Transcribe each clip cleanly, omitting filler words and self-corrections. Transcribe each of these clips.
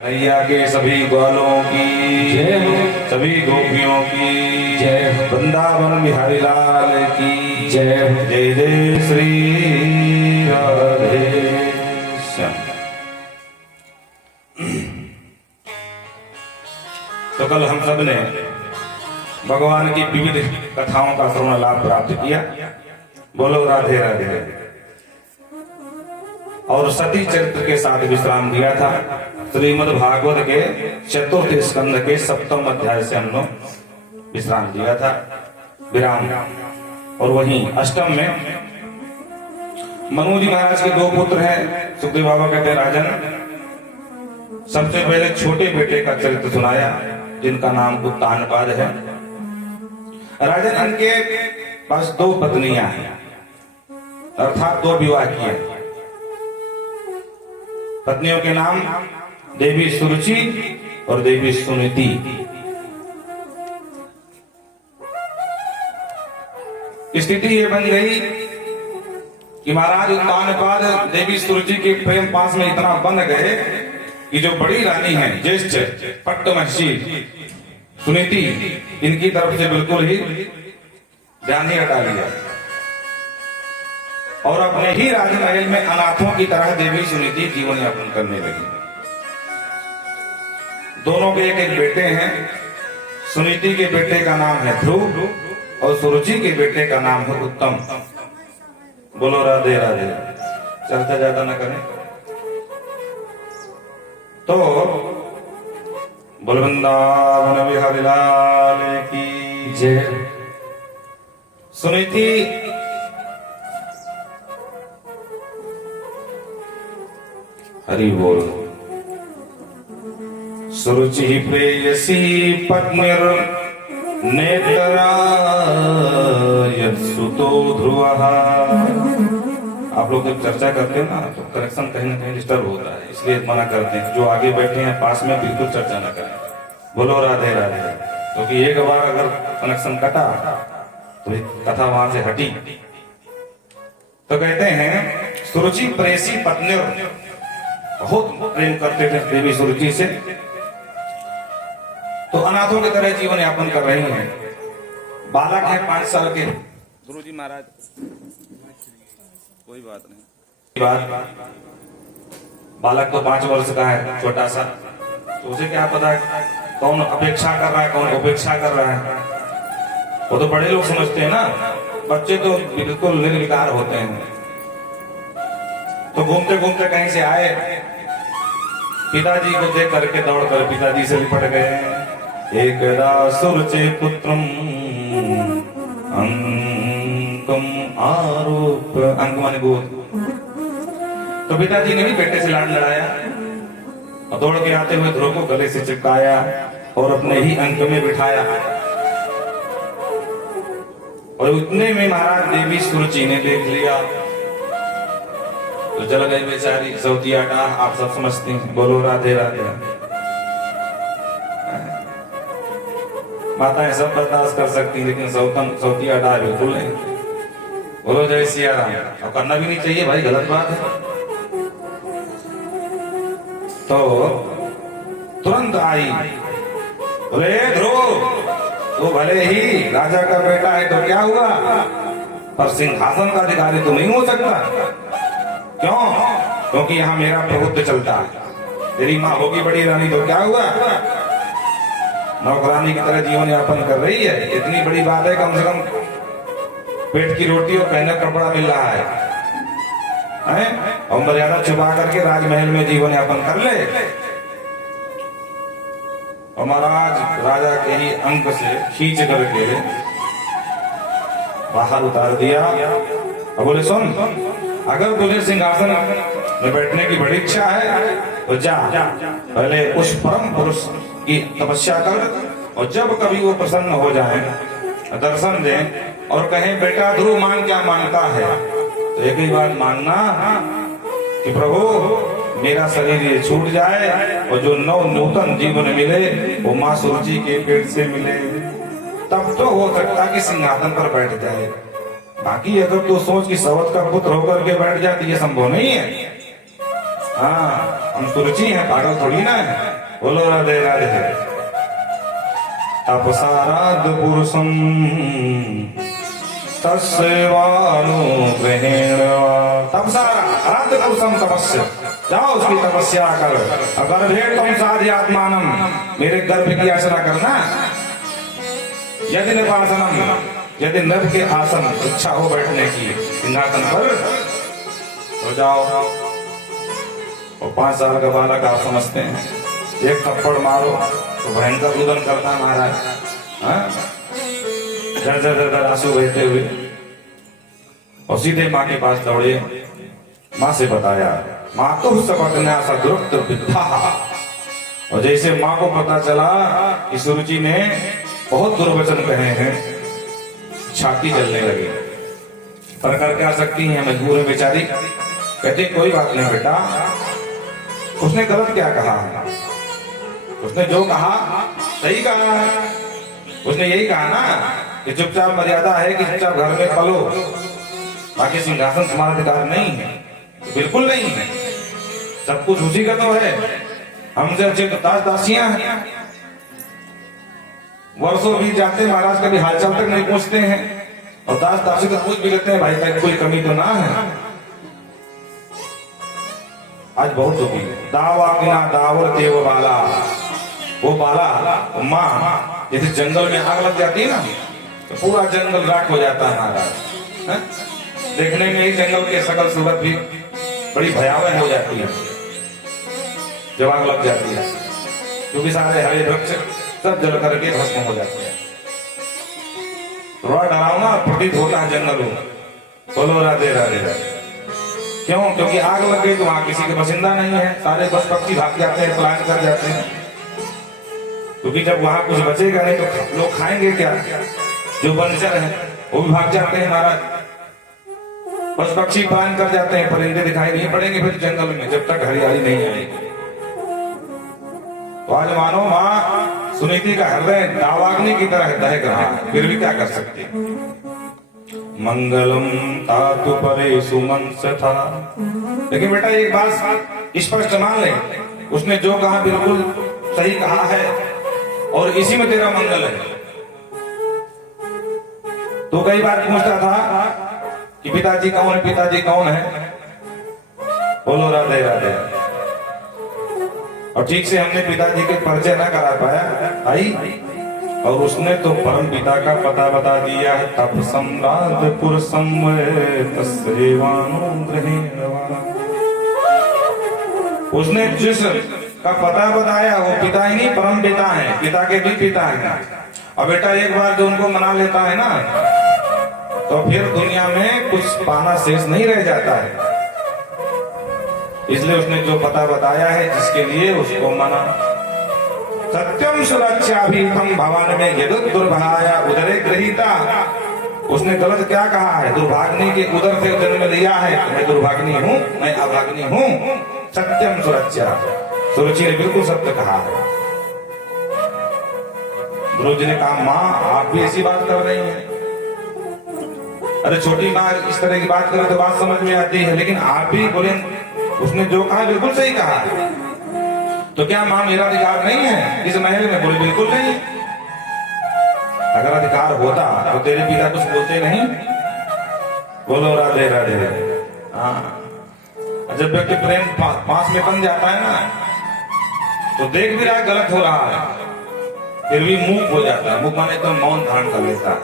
मैया के सभी ग्वालों की जय हो। सभी गोपियों की जय हो। वृंदावन बिहारी लाल की जय हो। जय जय श्री राधे श्याम। तो कल हम सब ने भगवान की विविध कथाओं का श्रवण लाभ प्राप्त किया। बोलो राधे राधे। और सती चरित्र के साथ विश्राम दिया था। श्रीमद् भागवत के चतुर्थ स्कंद के सप्तम अध्याय से हमने विश्राम दिया था, विराम। और वहीं अष्टम में मनु जी महाराज के दो पुत्र हैं। सुखदेव बाबा कहते हैं राजन, सबसे पहले छोटे बेटे का चरित्र सुनाया जिनका नाम उत्तानपाद है। राजन, इनके पास दो पत्नियां हैं, अर्थात दो विवाह किए। पत्नियों के नाम देवी सुरुचि और देवी सुनीति। स्थिति ये बन गई कि महाराज उत्तानपाद देवी सुरुचि के प्रेम पास में इतना बन गए कि जो बड़ी रानी है ज्येष्ठ पट्टमहिषी सुनीति, इनकी तरफ से बिल्कुल ही ध्यान ही हटा लिया और अपने ही राजमहल में अनाथों की तरह देवी सुनीति जीवन यापन करने लगी। दोनों के एक एक बेटे हैं। सुनीति के बेटे का नाम है ध्रुव और सुरुचि के बेटे का नाम है उत्तम। बोलो राधे राधे। चर्चा ज्यादा न करें तो बोल वृंदावन बिहारी लाल की जय। सुनीति हरि बोल। सुरुचि प्रेयसी पत्नीर नेत्रा यत्सुतो ध्रुवः। आप लोग जब चर्चा करते हैं ना तो कनेक्शन कहीं ना कहीं डिस्टर्ब होता है, इसलिए मना करते हैं जो आगे बैठे हैं पास में बिल्कुल चर्चा ना करें। बोलो राधे राधे। क्योंकि एक बार अगर कनेक्शन कटा तो कथा वहां से हटी। तो कहते हैं सुरुचि प्रेयसी पत्नीर, बहुत प्रेम करते थे देवी सुरुचि से, तो अनाथों की तरह जीवन यापन कर रही हैं। बालक है 5 साल के। गुरु जी महाराज कोई बात नहीं, बालक तो 5 वर्ष का है, छोटा सा, तो उसे क्या पता कौन अपेक्षा कर रहा है कौन उपेक्षा कर रहा है। वो तो बड़े लोग समझते हैं ना, बच्चे तो बिल्कुल निर्विकार होते हैं। तो घूमते घूमते कहीं से आए, पिताजी को देख करके दौड़कर पिताजी से लिपट गए। एकदा सुरुचि पुत्रम अंकम आरोप, अंक माने गोद। तो पिताजी ने भी बेटे से लाड लड़ाया और दौड़ के आते हुए ध्रुव को गले से चिपकाया और अपने ही अंक में बिठाया। और उतने में महाराज देवी सुरुचि ने देख लिया तो जल गई बेचारी सौतिया का। आप सब समझते हैं। बोलो राधे राधे। माताएं सब बर्दाश्त कर सकती लेकिन सौतिया डा बिल्कुल नहीं। बोलो जय सिया राम। और करना भी नहीं चाहिए भाई, गलत बात है। तो तुरंत आई, बोले ध्रुव वो भले ही राजा का बेटा है तो क्या हुआ, पर सिंहासन का अधिकारी तो नहीं हो सकता। क्यों? क्योंकि यहाँ मेरा प्रभुत्व चलता है। तेरी माँ होगी बड़ी रानी तो क्या हुआ, नौकरानी की तरह जीवन यापन कर रही है। इतनी बड़ी बात है, कम से कम पेट की रोटी और पहनने कपड़ा मिल रहा है और मर्यादा छुपा करके राजमहल में जीवन यापन कर ले। और महाराज राजा के ही अंक से खींच करके बाहर उतार दिया और बोले सुन, अगर तुझे सिंहासन में बैठने की बड़ी इच्छा है तो जा पहले उस परम पुरुष की तपस्या कर और जब कभी वो प्रसन्न हो जाए दर्शन दें और कहें बेटा ध्रुव मान क्या मानता है, तो एक ही बात मानना कि प्रभु मेरा शरीर ये छूट जाए और जो नव नूतन जीवन मिले वो माँ सुरुचि के पेट से मिले, तब तो हो सकता कि सिंहासन पर बैठ जाए। बाकी अगर तू सोच कि सवत का पुत्र होकर के बैठ जाती, ये संभव नहीं है। हाँ, हम सुरुचि हैं, पागल थोड़ी ना है। बोलो राधे राधे। तपसाराध पुरुषम तस्वानुग्रहेण तपसारा आराध्य पुरुषम तपस्या, जाओ उसकी तपस्या कर। अगर भेड़ तुम साध्य आत्मानम, मेरे गर्भ की आसना करना। यदि निवासनम, यदि नभ के आसन इच्छा हो बैठने की सिंहासन पर, तो जाओ। और 5 साल का बालक आप समझते हैं, एक थप्पड़ मारो तो भयंकर रुदन करता महाराज, दर आंसू बहते हुए, और सीधे माँ के पास दौड़े। माँ से बताया, माँ तो सपत्न्यास दुरुक्त विद्धा। और जैसे माँ को पता चला कि सुरुचि ने बहुत दुर्वचन कहे हैं, छाती जलने लगी। पर कर क्या सकती है, मजबूर है बेचारी। कहते कोई बात नहीं बेटा, उसने गलत क्या कहा है, उसने जो कहा सही कहा है। उसने यही कहा ना कि चुपचाप मर्यादा है कि चुपचाप घर में पलो, बाकी सिंहासन तुम्हारा अधिकार नहीं है। तो बिल्कुल नहीं है, सब कुछ उसी का तो है। हमसे अच्छे तो दास दासियां हैं। वर्षों बीत जाते महाराज, कभी हालचाल तक नहीं पूछते हैं, और दास दासी तो पूछ भी लेते हैं भाई का कोई कमी तो ना है। आज बहुत दुखी दावा बिना दावर देव बाला, वो बाला माँ जैसे जंगल में आग लग जाती है ना, तो पूरा जंगल राख हो जाता है महाराज। देखने में ही जंगल के सकल सूरत भी बड़ी भयावह हो जाती है जब आग लग जाती है, क्योंकि सारे हरे वृक्ष सब जल करके भस्म हो जाते हैं। थोड़ा डरावना प्रतीत होता है जंगल में। बोलो राधे राधे राधे। क्यों? क्योंकि आग लग गई तो वहां किसी के बसिंदा नहीं है, सारे बस पक्षी भाग जाते हैं, पलायन कर जाते हैं। क्योंकि जब वहां कुछ बचेगा नहीं तो लोग खाएंगे क्या? जो वंचर है वो भी भाग जाते हैं महाराज। बस पक्षी पलायन कर जाते हैं, परिंदे दिखाई नहीं पड़ेंगे फिर जंगल में जब तक हरियाली नहीं आएगी। तो आज मानो माँ सुनीति का हृदय दावाग्नि की तरह दहक रहा है, फिर भी क्या कर सकते। मंगलम तातु परे सुमंस था। लेकिन बेटा एक बात स्पष्ट मान ले, उसने जो कहा बिल्कुल सही कहा है और इसी में तेरा मंगल है। तो कई बार पूछता था कि पिताजी कौन है, पिताजी कौन है। बोलो राधे राधे। और ठीक से हमने पिताजी के परिचय न करा पाया आई, और उसने तो परम पिता का पता बता दिया है। तप सम्राट पुरुषम उसने जिस का पता बताया वो पिता ही नहीं परम पिता है, पिता के भी पिता है। और बेटा एक बार जो उनको मना लेता है ना, तो फिर दुनिया में कुछ पाना शेष नहीं रह जाता है। इसलिए उसने जो पता बताया है जिसके लिए उसको मना। सत्यम सुरक्षाभीतम भवन में यदुत दुर्भाया उदरे गृहीता। उसने गलत क्या कहा है, दुर्भाग्नि के उदर से जन्म लिया है, मैं दुर्भाग्नि हूँ, मैं अभाग्नि हूँ। सत्यम सुरक्षा, सुरुचि ने बिल्कुल सत्य कहा है। गुरु जी ने कहा माँ आप भी ऐसी बात कर रही हैं। अरे छोटी माँ इस तरह की बात करे तो बात समझ में आती है, लेकिन आप भी बोले उसने जो कहा बिल्कुल सही कहा है। तो क्या माँ मेरा अधिकार नहीं है इस महल में? बोले बिल्कुल नहीं। अगर अधिकार होता तो तेरे पिता कुछ बोलते नहीं। बोलो राधे राधे। हाँ, जब व्यक्ति प्रेम पास में बन जाता है ना, तो देख भी रहा गलत हो रहा है, फिर भी मूक हो जाता है। मूक माने तो मौन धारण कर लेता है।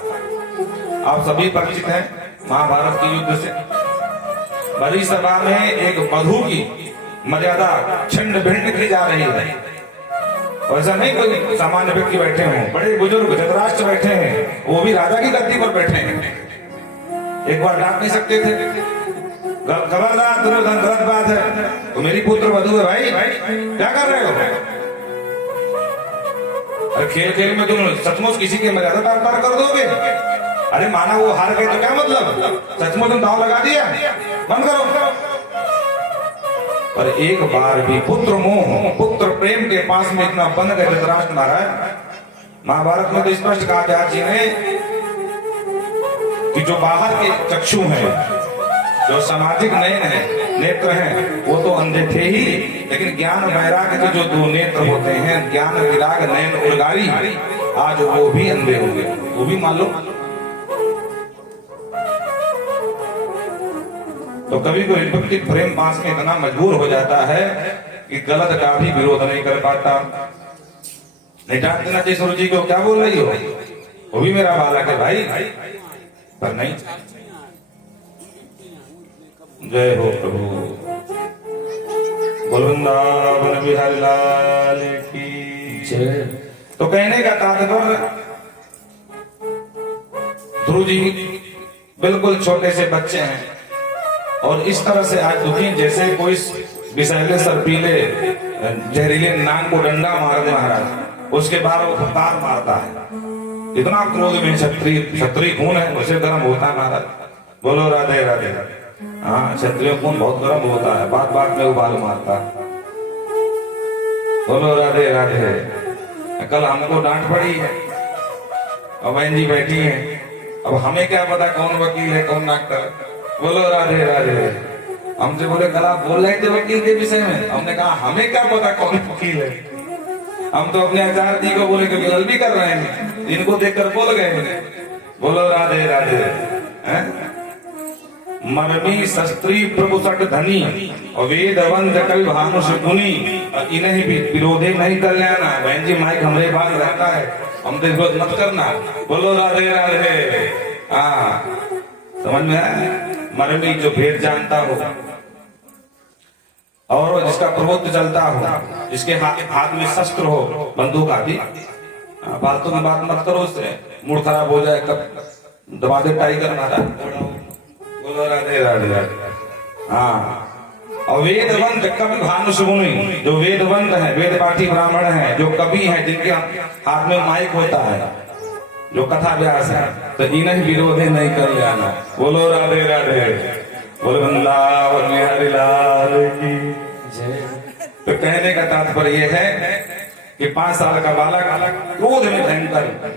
आप सभी परिचित हैं महाभारत के युद्ध से। बड़ी सभा में एक वधू की मर्यादा छिन्न भिन्न की जा रही है। ऐसा नहीं कोई सामान्य व्यक्ति बैठे हों, बड़े बुजुर्ग धृतराष्ट्र बैठे हैं, वो भी राजा की गद्दी पर बैठे हैं। एक बार डांट नहीं सकते थे, खबरदार दुर्योधन गलत बात है, तो मेरी पुत्र वधू है भाई, क्या कर रहे हो? अरे खेल खेल में तुम सचमुच किसी की मर्यादा तार कर दोगे? अरे माना वो हार गए तो क्या मतलब, सचमुच तुम दांव लगा दिया, बंद करो। पर एक बार भी पुत्र मोह पुत्र प्रेम के पास में इतना बन गए धृतराष्ट्र महाराज। महाभारत में तो स्पष्ट कहा व्यास जी ने कि जो बाहर के चक्षु हैं, जो सामाजिक नयन है, नेत्र हैं वो तो अंधे थे ही, लेकिन ज्ञान वैराग्य के जो दो नेत्र होते हैं, ज्ञान विराग नयन उर्गारी, आज वो भी अंधे हो गए। वो भी मान लो। तो कभी कोई व्यक्ति प्रेम पास में इतना मजबूर हो जाता है कि गलत का भी विरोध नहीं कर पाता। नहीं डांट देना चाहिए सुरु जी को, क्या बोल रही हो, वो भी मेरा बालक है भाई, पर नहीं। जय हो प्रभु, बोल वृंदावन बिहारी लाल की जय। तो कहने का तात्पर्य, ध्रुव जी बिल्कुल छोटे से बच्चे हैं और इस तरह से आज दुखी, जैसे कोई विषैले सर्पीले जहरीले नाग को डंडा मार दे महाराज, उसके बाद वो फुकार मारता है। इतना क्रोध में क्षत्रिय खून है, उसे गर्म होता है महाराज। बोलो राधे राधे। हाँ, क्षत्रिय खून बहुत गर्म होता है, बात बात में उबाल मारता है। बोलो राधे राधे। कल हमको डांट पड़ी है और बहन जी बैठी है, अब हमें क्या पता कौन वकील है कौन डॉक्टर। बोलो राधे राधे। हमसे बोले कल आप बोल रहे थे वकील के विषय में, हमने कहा हमें क्या पता कौन वकील है। हम तो अपने आचार्य जी को बोले क्योंकि गलती कर रहे हैं, इनको देखकर बोल गए। बोलो राधे राधे। मरमी शस्त्री प्रभु सट धनी और वेदवंत कवि भानुष मुनि, इन्हें भी विरोधे नहीं कल्याणा। बहन जी माइक हमारे पास रहता है, हम तो विरोध मत करना। बोलो राधे राधे। हाँ, समझ में आया। मरमी जो भेद जानता हो और जिसका प्रभुत्व चलता हो, जिसके हाथ में शस्त्र हो, बंदूक आदि, फालतू में बात मत करो, उससे मूड खराब हो जाए, कब दबा दे टाइगर मारा। बोलो राधे राधे। हाँ, और वेदवंत कवि भानुष मुनि, जो वेदवंत है, वेद पाठी ब्राह्मण है, जो कवि है, जिनके हाथ में माइक होता है, जो कथा व्यास है, तो इन्हें विरोधे नहीं कर जाना। बोलो राधे राधे। बोलो वृंदावन बिहारी लाल की जय। तो कहने का तात्पर्य यह है कि 5 साल का बालक क्रोध में भयंकर,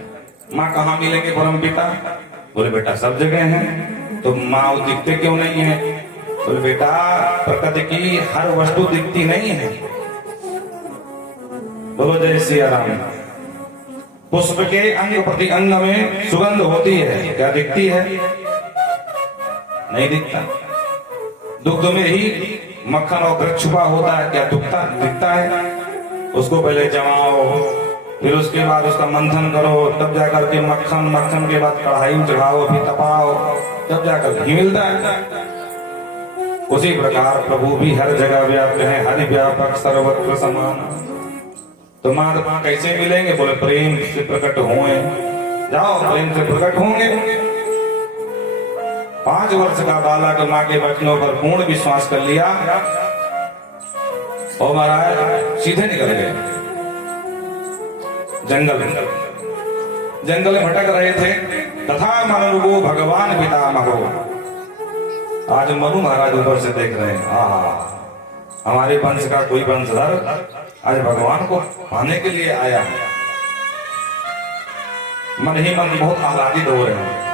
माँ कहाँ मिलेंगे परम पिता? बोले बेटा सब जगह हैं। तो माँ दिखते क्यों नहीं है? बोले बेटा प्रकृति की हर वस्तु दिखती नहीं है। बोलो जय सिया राम। पुष्प के अंग प्रति अंग में सुगंध होती है, क्या दिखती है? नहीं दिखता। दुग्ध में ही मक्खन और घृत छुपा होता है, क्या दिखता है? उसको पहले जमाओ, फिर उसके बाद उसका मंथन करो, तब जाकर के मक्खन के बाद कढ़ाई में चढ़ाओ, फिर तपाओ, तब जाकर घी मिलता है। उसी प्रकार प्रभु भी हर जगह व्याप्त है, हरि व्यापक सर्वत्र समान। तो माँ कैसे मिलेंगे? बोले प्रेम से प्रकट होंगे। जाओ प्रेम से प्रकट होंगे। 5 वर्ष का बालक माँ के वचनों पर पूर्ण विश्वास कर लिया और महाराज सीधे निकल गए जंगल में भटक रहे थे। तथा मनुगो भगवान पितामहो। आज मनु महाराज ऊपर से देख रहे हैं, हमारे वंश का कोई वंशधर आज भगवान को पाने के लिए आया है। मन ही मन बहुत आह्लादित हो रहे हैं।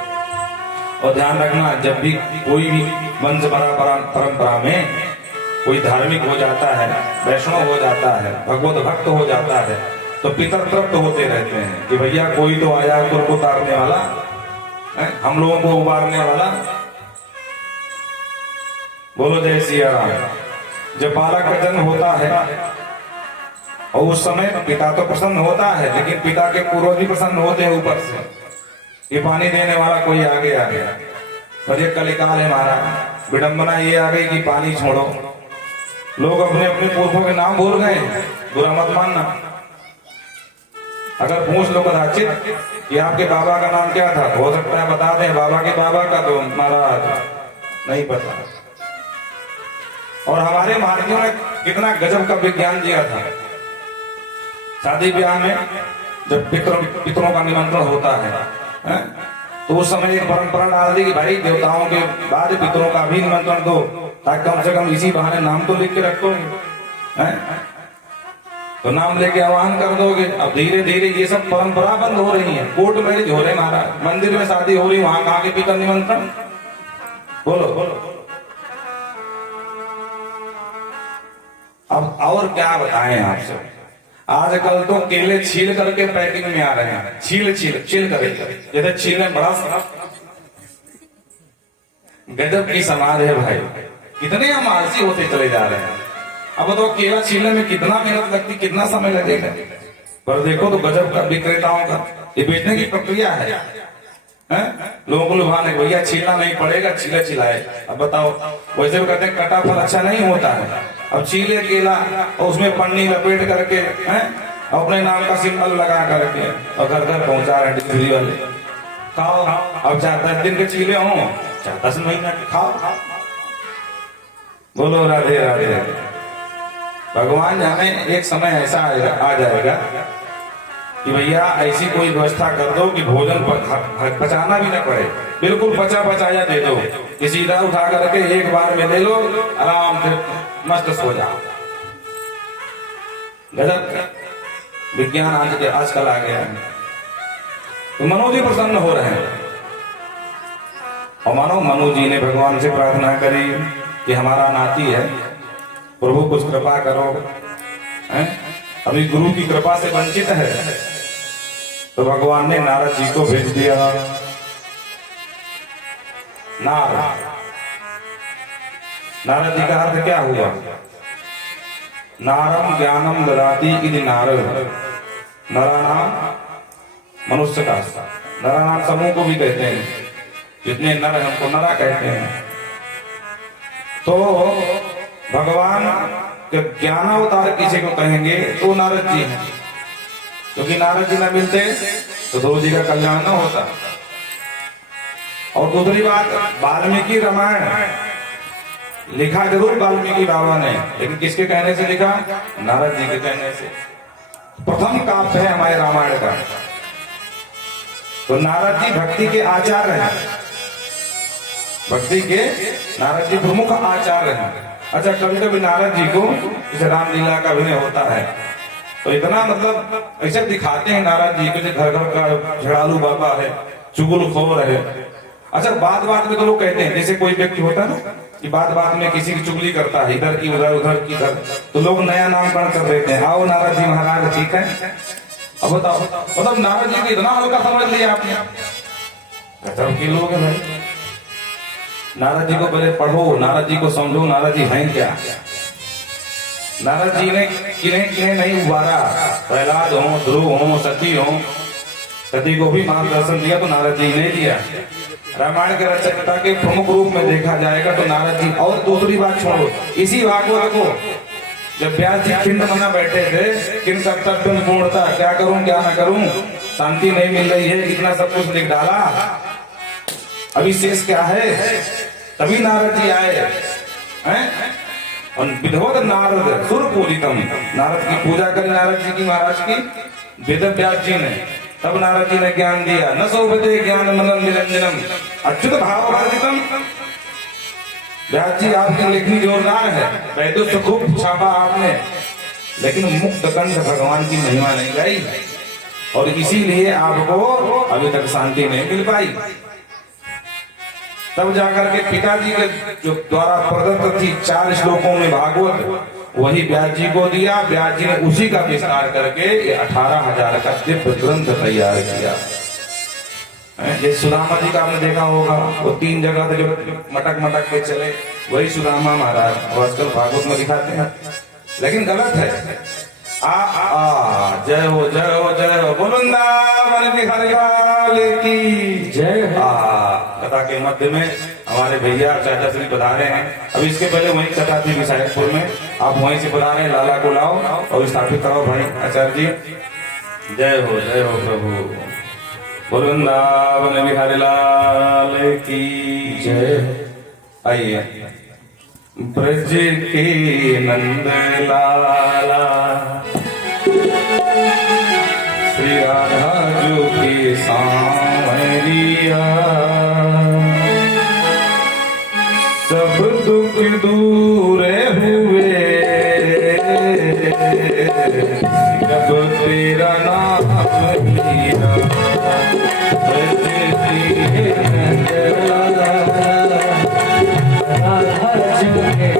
और ध्यान रखना, जब भी कोई भी वंश परंपरा में कोई धार्मिक हो जाता है, वैष्णव हो जाता है, भगवत भक्त हो जाता है, तो पितर तृप्त होते रहते हैं कि भैया कोई तो आया कुर्क उतारने वाला है, हम लोगों को उबारने वाला। बोलो जय सिया राम। जब बालक का जन्म होता है और उस समय पिता तो प्रसन्न होता है, लेकिन पिता के पूर्वज भी प्रसन्न होते हैं ऊपर से, ये पानी देने वाला कोई आगे आ गया। और ये कलिकाल है महाराज, विडंबना ये आ गई कि पानी छोड़ो। लोग अपने अपने पुरखों के नाम भूल गए, बुरा मत मानना। अगर पूछ लो कदाचित कि आपके बाबा का नाम क्या था, हो सकता है बता दें बाबा के बाबा का, तो महाराज नहीं पता। और हमारे महाराजों ने कितना गजब का विज्ञान दिया था। शादी ब्याह में जब पितरों का निमंत्रण होता है, तो उस समय एक परंपरा डाल दी कि भाई देवताओं के बाद पितरों का भी निमंत्रण दो, ताकि कम से कम इसी बहाने नाम तो लिख के रखोगे, तो नाम लेके आह्वान कर दोगे। अब धीरे धीरे ये सब परंपरा बंद हो रही है। कोर्ट मैरिज हो रहे महाराज, मंदिर में शादी हो रही, वहां कहा के पितर निमंत्रण। बोलो बोलो। और क्या बताएं आपसे, आजकल तो केले छील करके पैकिंग में आ रहे हैं, छील करके, जैसे छीलने बड़ा गजब की समाज है भाई। कितने हम आलसी होते चले जा रहे हैं। अब तो केला छीलने में कितना मेहनत लगती, कितना समय लगेगा, पर देखो तो गजब का विक्रेताओं का ये बेचने की प्रक्रिया है, लोगों को लुभाने, भैया छीलना नहीं पड़ेगा, छीले छिलाए। अब बताओ, वैसे भी कहते हैं कटा फल अच्छा नहीं होता है। अब छीले केला और उसमें पन्नी लपेट करके अपने नाम का सिंबल लगा करके और घर घर पहुंचा रहे डिलीवरी वाले, खाओ। अब 4-10 दिन के छीले हों, 4-10 महीना के खाओ। बोलो राधे राधे। भगवान जाने एक समय ऐसा आ जाएगा कि भैया ऐसी कोई व्यवस्था कर दो कि भोजन पचाना भी न पड़े, बिल्कुल पचा पचाया दे दो, किसी सीधा उठा करके एक बार में ले लो, आराम से मस्त सो जाओ। गजब विज्ञान आजकल आ गया है। तो मनु जी प्रसन्न हो रहे हैं और मानो मनु जी ने भगवान से प्रार्थना करी कि हमारा नाती है, प्रभु कुछ कृपा करो, अभी गुरु की कृपा से वंचित है। तो भगवान ने नारद जी को भेज दिया। नारद जी का अर्थ क्या हुआ? नारम ज्ञानम ददाति इति नारद। नरानाम मनुष्य का नरानाम समूह को भी कहते हैं, जितने नर हैं उनको नरा कहते हैं। तो भगवान के ज्ञानावतार किसी को कहेंगे तो नारद जी हैं, क्योंकि नारद जी न मिलते तो ध्रुव जी का कल्याण न होता। और दूसरी बात, वाल्मीकि रामायण लिखा जरूर वाल्मीकि बाबा ने, लेकिन किसके कहने से लिखा? नारद जी के कहने से। प्रथम काव्य है हमारे रामायण का। तो नारद जी भक्ति के आचार्य हैं, भक्ति के नारद जी प्रमुख आचार्य हैं। अच्छा, कभी कभी नारद जी को जैसे रामलीला का अभिनय होता है तो इतना मतलब ऐसे दिखाते हैं नारद जी को जैसे घर घर का झड़ालू बाबा है, चुगलखोर है। अच्छा, बात बात में तो लोग कहते हैं, जैसे कोई व्यक्ति होता है ना कि बात बात में किसी की चुगली करता है, इधर की उधर, उधर की इधर, तो लोग नया नामकरण कर देते हैं, आओ नारद जी महाराज ठीक है। अब बताओ, मतलब नारद जी को इतना हल्का समझ लिया आपने? गजब के लोग हैं भाई। नारद जी को पहले पढ़ो, नारद जी को समझो, नारद जी हैं क्या। नारद जी ने किन्हें नहीं उबारा, प्रहलाद हो, ध्रुव हो, सती हो, सती को भी मार्गदर्शन दिया तो नारद जी ने दिया। रामायण के रचयिता के प्रमुख रूप में देखा जाएगा तो नारद जी। और दूसरी बात छोड़ो, इसी भागवत को जब व्यास जी खिंड मना बैठे थे, किन कर्तव्य पूर्णता, क्या करूं क्या ना करूं, शांति नहीं मिल रही है, इतना सब कुछ लिख डाला, अभी शेष क्या है? तभी नारद जी आए हैं और विधवत नारद सुर पूजितम, नारद की पूजा करी नारद जी की, महाराज की, वेद व्यास जी ने। तब नारद जी ने ज्ञान दिया, न सौभते ज्ञान मनन निरंजनम अच्युत भाव वर्जितम। व्यास जी आपकी लेखनी जोरदार है, वैदुष्य खूब छापा आपने, लेकिन मुक्त कंठ भगवान की महिमा नहीं गाई, और इसीलिए आपको अभी तक शांति नहीं मिल पाई। तब जाकर के पिताजी के जो द्वारा प्रदत्त थी 4 श्लोकों में भागवत, वही व्यास जी को दिया। व्यास जी ने उसी का विस्तार करके 18,000 का दिव्य ग्रंथ तैयार किया। ये सुदामा जी का आपने देखा होगा, वो 3 जगह थे जो मटक मटक के चले, वही सुदामा महाराज, और आजकल भागवत में दिखाते हैं, लेकिन गलत है। जय हो जय हो जय हो, वृंदावन बिहारी लाल की जय। कथा के मध्य में हमारे भैया चाचा श्री पधारे हैं। अभी इसके पहले वही कथा थी विशाखपुर में, आप वहीं से पधारे, लाला को लाओ और स्थापित करो भाई आचार्य जी। जय हो प्रभु, वृंदावन बिहारी लाल की जय। आइए, ब्रज के नंद लाला श्री राधा जो के सांवरिया, सब दुख दूर हुए जब तेरा नाम लिया। ब्रज के नंद लाला राधा जो के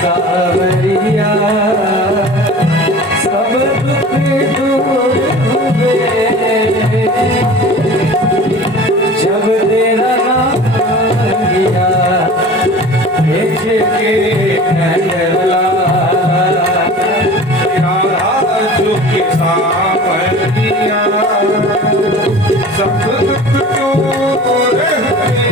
सांवरिया, देखे के नंदला राधा चुके सावरिया सब दुख क्यों रहते